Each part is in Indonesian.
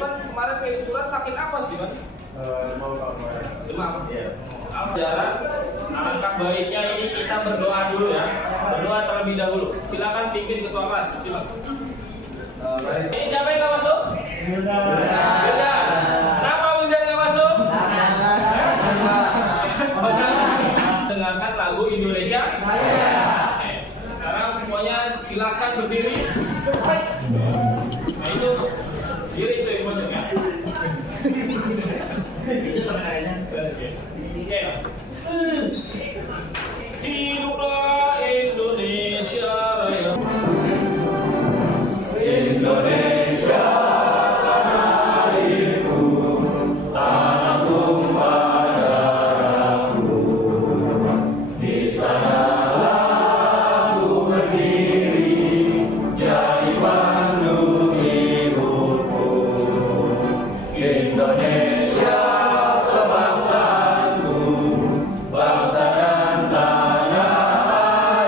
Ivan kemarin kirim surat sakit apa sih, Ivan? Demam. Iya. Sejarah, alangkah baiknya ini kita berdoa dulu ya. Berdoa terlebih dahulu. Silakan pimpin ketua kelas. Silakan. Ini siapa yang nggak masuk? Wildan. Kenapa Wildan nggak masuk? Dengarkan lagu Indonesia. Sekarang semuanya silakan berdiri. Nah itu diri itu yang benar ya. Itu perkaranya. Oke. Hiduplah Indonesia Raya. Indonesia tanah airku, tanah tumpah darahku. Di sanalah ku berdiri, jadi pandu hidupku. Indonesia kebangsaanku, bangsa dan tanah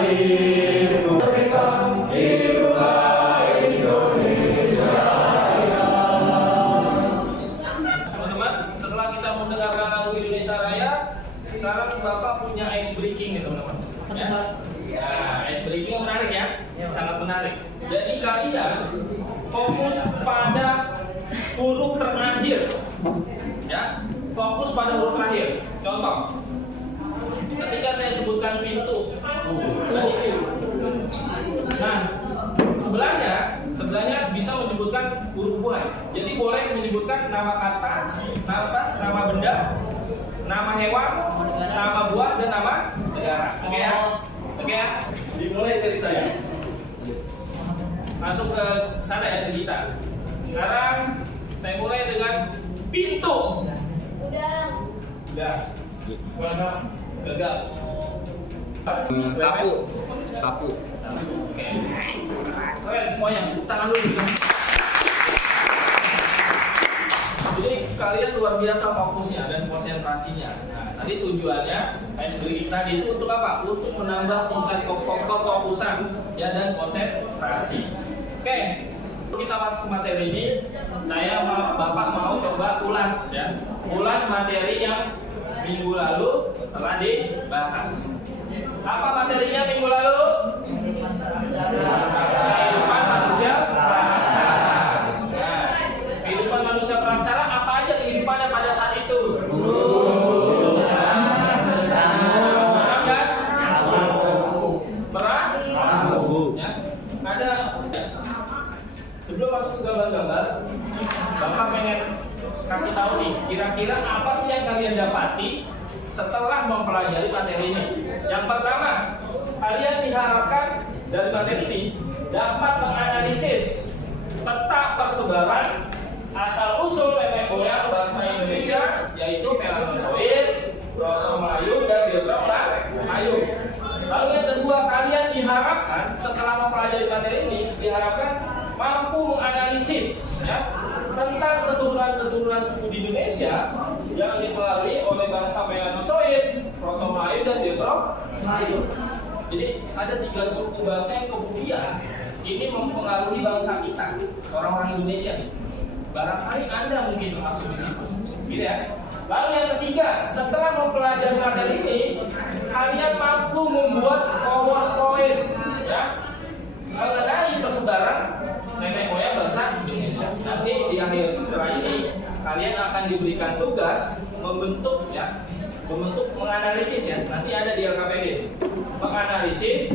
airku. Hiduplah Indonesia. Teman-teman, setelah kita mendengarkan lagu Indonesia Raya, sekarang Bapak punya ice breaking ya teman-teman. Ya, ice breaking menarik ya, sangat menarik. Jadi kalian fokus pada huruf terakhir, ya, fokus pada huruf terakhir. Contoh, ketika saya sebutkan pintu, nah sebelahnya bisa menyebutkan huruf buah. Jadi boleh menyebutkan nama kata, nama benda, nama hewan, nama buah dan nama negara. Oke ya? Oke ya? Dimulai dari saya. Masuk ke sana ya, ke kita. Sekarang saya mulai dengan pintu. Udah. Mana? Gagal. Sapu. Oke. Oke, semuanya tangan dulu. Jadi kalian luar biasa fokusnya dan konsentrasinya. Nah, tadi tujuannya SBI tadi itu untuk apa? Untuk menambah tingkat kefokusan ya dan konsentrasi. Oke. Kita masuk ke materi ini. Bapak mau coba ulas ya. Ulas materi yang minggu lalu telah dibahas. Apa materinya minggu lalu? Kehidupan manusia praksara. Nah, kehidupan manusia praksara apa aja kehidupannya pada saat itu? Ya, ada. Sebelum masuk ke gambar-gambar, Bapak pengen kasih tahu nih, kira-kira apa sih yang kalian dapati setelah mempelajari materi ini? Yang pertama, kalian diharapkan dari materi ini dapat menganalisis peta persebaran asal-usul nenek moyang bangsa Indonesia, yaitu Melanosoid, Proto Melayu, dan Deutero Melayu. Lalu yang kedua, kalian diharapkan setelah mempelajari materi ini diharapkan mampu menganalisis ya, tentang keturunan-keturunan suku di Indonesia yang dipelajari oleh bangsa Melanosoid, Proto Melayu, dan Deutero Melayu. Jadi ada 3 suku bangsa yang kemudian ini mempengaruhi bangsa kita, orang-orang Indonesia. Barangkali Anda mungkin masuk di situ, gitu ya. Lalu yang ketiga, setelah mempelajari materi ini, kalian mampu membuat PowerPoint ya, mengenai persebaran nenek moyang bangsa Indonesia. Nanti di akhir setelah ini kalian akan diberikan tugas membentuk menganalisis ya. Nanti ada di LKPD. Menganalisis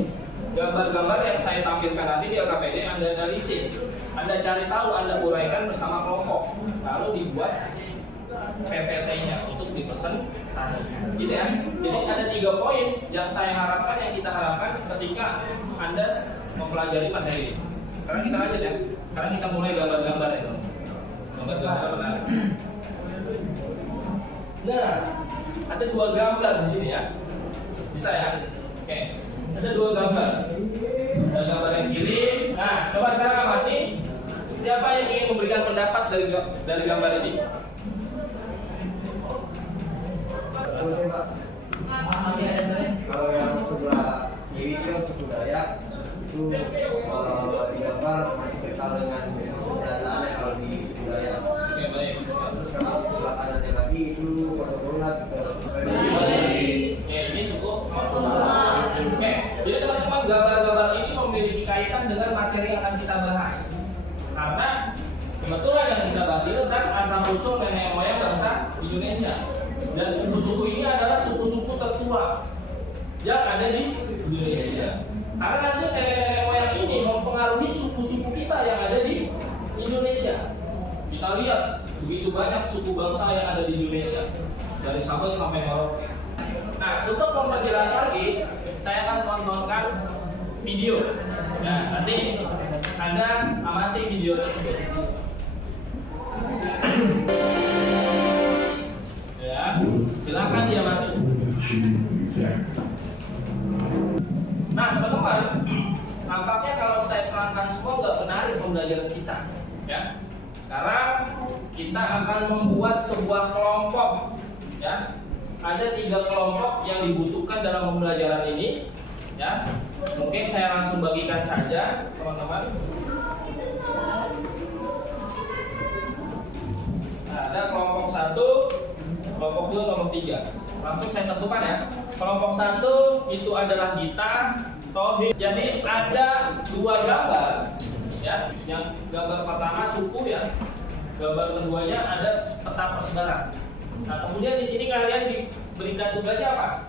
gambar-gambar yang saya tampilkan nanti di LKPD, Anda analisis. Anda cari tahu, Anda uraikan bersama kelompok. Lalu dibuat PPT-nya untuk dipresentasikan. Gitu ya. Jadi ada 3 poin yang saya harapkan, yang kita harapkan ketika Anda mempelajari materi ini. Sekarang kita lanjut ya. Sekarang kita mulai gambar-gambar itu. Gambar-gambar menarik. Nah, ada 2 gambar di sini ya. Bisa ya? Oke. Ada 2 gambar. Ada gambar yang kiri. Nah, coba sekarang amati. Siapa yang ingin memberikan pendapat dari gambar ini? Kalau yang sebelah kiri itu suku Dayak itu digambar masih kental dengan keberadaan kalau di suku Dayak. makanannya lagi itu produk Ini cukup. Oke, jadi teman-teman gambar-gambar ini memiliki kaitan dengan materi yang akan kita bahas. Karena kebetulan yang kita bahas itu kan asal usul nenek moyang bangsa Indonesia. Dan suku-suku ini adalah suku-suku tertua yang ada di Indonesia. Karena nanti nenek moyang ini mempengaruhi suku-suku kita yang ada di Indonesia. Kita lihat begitu banyak suku bangsa yang ada di Indonesia, dari Sabang sampai Merauke. Nah, untuk memperjelas lagi, saya akan tontonkan video. Nah, nanti Anda amati video tersebut. Ya, silakan diamati. Nah, teman-teman, nampaknya kalau saya terangkan semua nggak menarik pembelajaran kita, ya. Sekarang kita akan membuat sebuah kelompok, ya. Ada 3 kelompok yang dibutuhkan dalam pembelajaran ini, ya. Mungkin saya langsung bagikan saja, teman-teman. Nah, ada kelompok 1, kelompok 2, kelompok 3. Langsung saya tentukan ya. Kelompok 1 itu adalah Gita, Tauhid. Jadi ada 2 gambar, ya. Yang gambar pertama suku, ya. Gambar keduanya ada peta persebaran. Nah, kemudian di sini kalian diberikan tugasnya apa?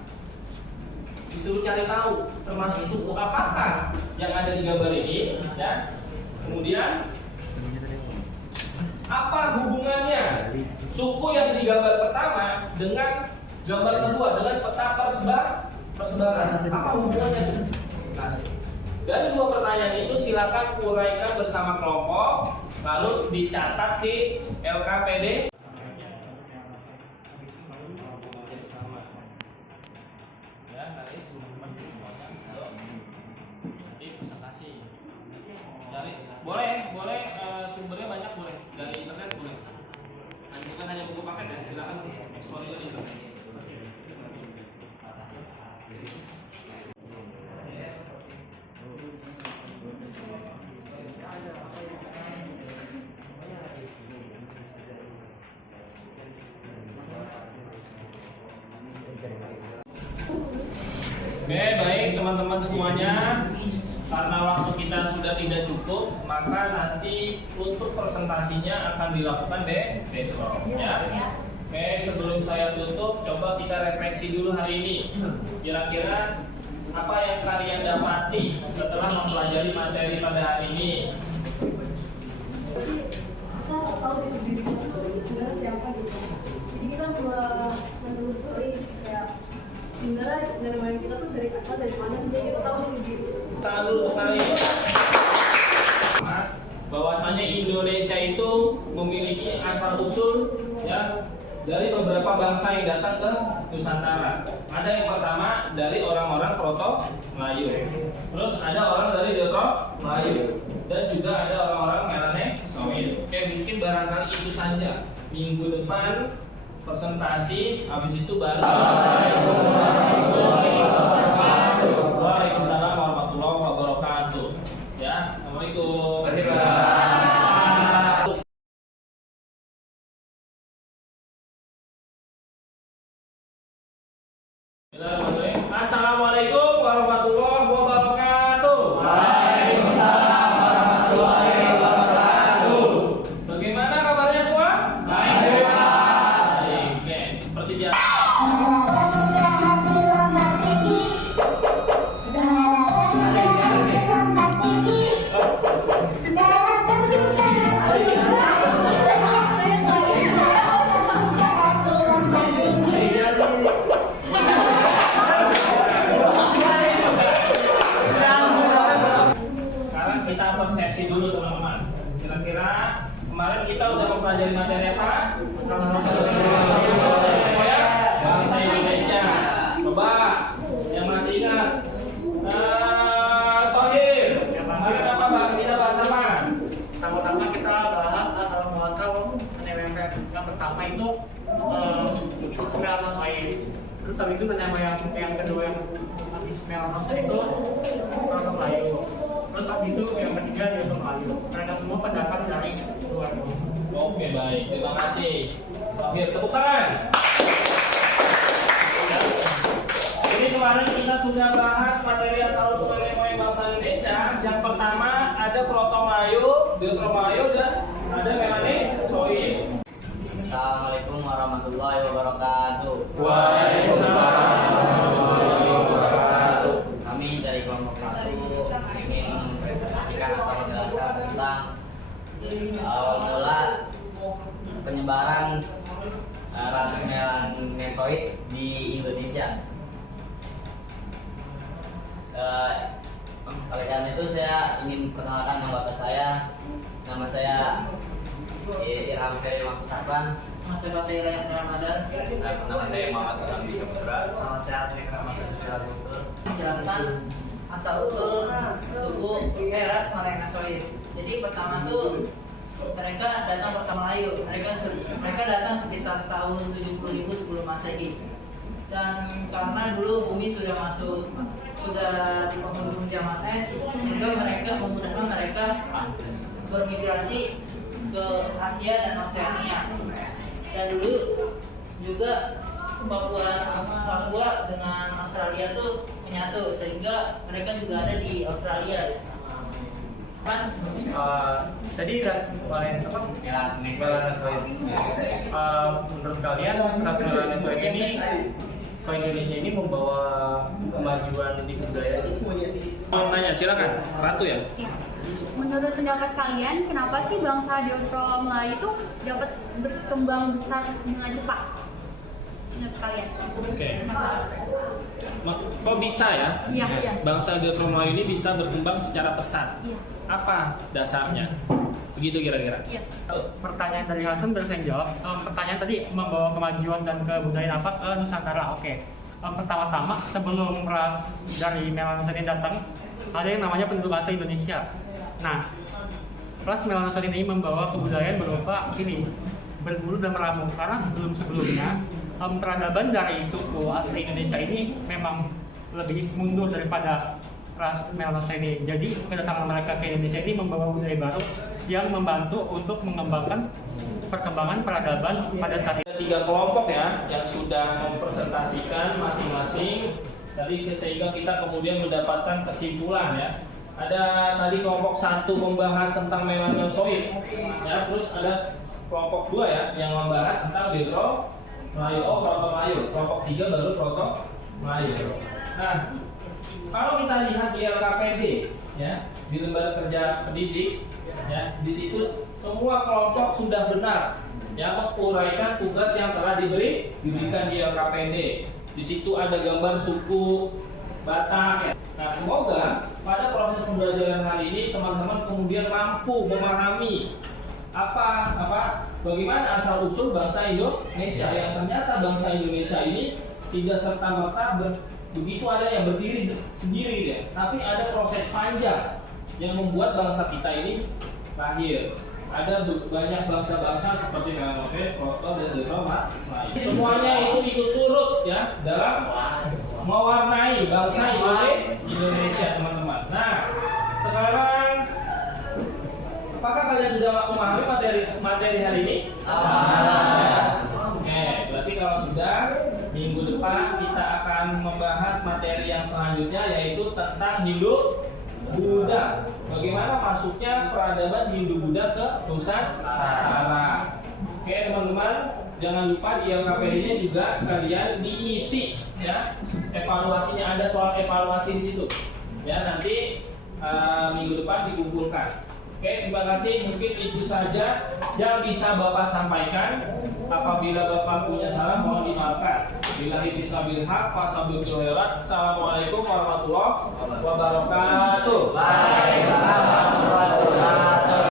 Disuruh cari tahu termasuk suku apakah yang ada di gambar ini, ya. Kemudian apa hubungannya suku yang di gambar pertama dengan gambar kedua, dengan peta persebaran? Apa hubungannya? Nah, dari 2 pertanyaan itu silakan uraikan bersama kelompok, lalu dicatat di LKPD. Ya, nanti teman-teman semuanya nanti presentasi. Dari boleh sumbernya banyak, boleh dari internet, boleh. Dan bukan hanya buku paket ya, silakan eksplor juga di internet. Oke, baik teman-teman semuanya. Karena waktu kita sudah tidak cukup, maka nanti untuk presentasinya akan dilakukan besok, ya. Oke, sebelum saya tutup, coba kita refleksi dulu hari ini. Kira-kira apa yang kalian dapati setelah mempelajari materi pada hari ini? Kita tahu di diri kita sebenarnya siapa gitu. Jadi kita menelusuri kayak sebenarnya dari mana kita tuh dari asal dari mana, jadi kita tahu di diri. Lalu kali bahwasanya Indonesia itu memiliki asal usul, ya, dari beberapa bangsa yang datang ke Nusantara. Ada yang pertama dari orang-orang Proto Melayu, terus ada orang dari Delta Melayu, dan juga ada orang-orang Melanesia. Oke, mungkin barangkali itu saja. Minggu depan presentasi, habis itu baru. Waalaikumsalam warahmatullahi wabarakatuh. Ya, assalamualaikum. Assalamualaikum warahmatullahi wabarakatuh. Waalaikumsalam warahmatullahi wabarakatuh. Bagaimana kabarnya semua? Baik, Pak. Baik, oke, seperti biasa. Sekarang kita persepsi dulu teman-teman. Kira-kira kemarin kita udah mempelajari materi apa? Bangsa Indonesia. Coba yang masih ingat. Tohir. Kemarin apa bang? Kita bahas apa? Pertama-tama kita bahas asal muasal NMMF. Yang pertama itu Merah Air. Terus habis itu yang kedua yang habis Merah itu orang Melayu. Terus habis itu yang ketiga dia Melayu. Mereka semua pendatang dari luar negeri. Oke, baik. Terima kasih. Akhir tepuk tangan. Jadi kemarin kita sudah bahas materi asal-usul nemoyang bangsa Indonesia. Yang pertama ada Proto-Melayu, Deutero-Melayu, dan ada Melanosoid. Assalamualaikum warahmatullahi wabarakatuh. Waalaikumsalam warahmatullahi wabarakatuh. Kami dari kelompok 1 ingin mempresentasikan atau menjelaskan tentang awal mula penyebaran ras melanosoid di Indonesia. Oleh karena itu saya ingin perkenalkan nama saya. Nama saya Irham Ferry Mahfuzarfan. Nama saya Fatih Ramadan. Nama saya Muhammad Ilham Bisa Putra. Nama saya Atrik Ramadan. Menjelaskan asal usul suku ras melanosoid. Jadi pertama tuh mereka datang pertama Melayu. Mereka datang sekitar tahun 70.000 sebelum Masehi. Dan karena dulu bumi sudah di penghujung zaman es, sehingga memudahkan mereka bermigrasi ke Asia dan Oseania. Dan dulu juga Papua dengan Australia tuh menyatu, sehingga mereka juga ada di Australia. Jadi ras melanosoid. Menurut kalian ras melanosoid ini ke Indonesia ini membawa kemajuan di budaya? Mau nanya, silakan. Ratu ya. Ya. Menurut pendapat kalian, kenapa sih bangsa Deutero-Melayu itu dapat berkembang besar dengan cepat? Menurut kalian? Oke. Kok bisa ya? Iya, iya. Bangsa Deutero-Melayu ini bisa berkembang secara pesat. Iya. Apa dasarnya? Begitu kira-kira. Iya. Pertanyaan dari Hasan baru saya jawab. Pertanyaan tadi membawa kemajuan dan kebudayaan apa ke Nusantara? Oke. Pertama-tama sebelum ras dari melanosoid ini datang, ada yang namanya penduduk asli Indonesia. Nah, ras melanosoid ini membawa kebudayaan berupa ini berburu dan meramu. Karena sebelum-sebelumnya peradaban dari suku asli Indonesia ini memang lebih mundur daripada ras melanosoid ini. Jadi kedatangan mereka ke Indonesia ini membawa budaya baru yang membantu untuk mengembangkan perkembangan peradaban pada saat Ada 3 kelompok ya yang sudah mempresentasikan masing-masing. Tadi sehingga kita kemudian mendapatkan kesimpulan ya. Ada tadi kelompok 1 membahas tentang melanosoid ya, terus ada kelompok 2 ya yang membahas tentang Deutero-Melayu, Proto-Melayu. Kelompok 3 baru Proto-Melayu. Nah, kalau kita lihat di LKPD ya, di Lembaga Kerja Pendidik ya, di situ semua kelompok sudah benar ya menguraikan tugas yang telah diberikan di LKPD. Di situ ada gambar suku Batak ya. Nah, semoga pada proses pembelajaran hari ini teman-teman kemudian mampu memahami bagaimana asal usul bangsa Indonesia, yang ternyata bangsa Indonesia ini tidak serta-merta begitu ada yang berdiri sendiri deh, tapi ada proses panjang yang membuat bangsa kita ini lahir. Ada banyak bangsa-bangsa seperti Melanosoid, Proto, dan Deutero-Melayu. Semuanya itu ikut turut ya dalam mewarnai bangsa Indonesia, teman-teman. Nah, sekarang apakah kalian sudah memahami materi hari ini? Oke, berarti kalau sudah, minggu depan kita akan membahas materi yang selanjutnya, yaitu tentang Hindu-Buddha. Bagaimana masuknya peradaban Hindu-Buddha ke Nusantara. Oke teman-teman, jangan lupa di LKPD-nya juga sekalian diisi ya. Evaluasinya, ada soal evaluasi di situ. Ya, nanti minggu depan dikumpulkan. Oke, terima kasih. Mungkin itu saja yang bisa Bapak sampaikan. Apabila Bapak punya salah, mohon dimaafkan. Billahi taufiq, Assalamualaikum warahmatullahi wabarakatuh.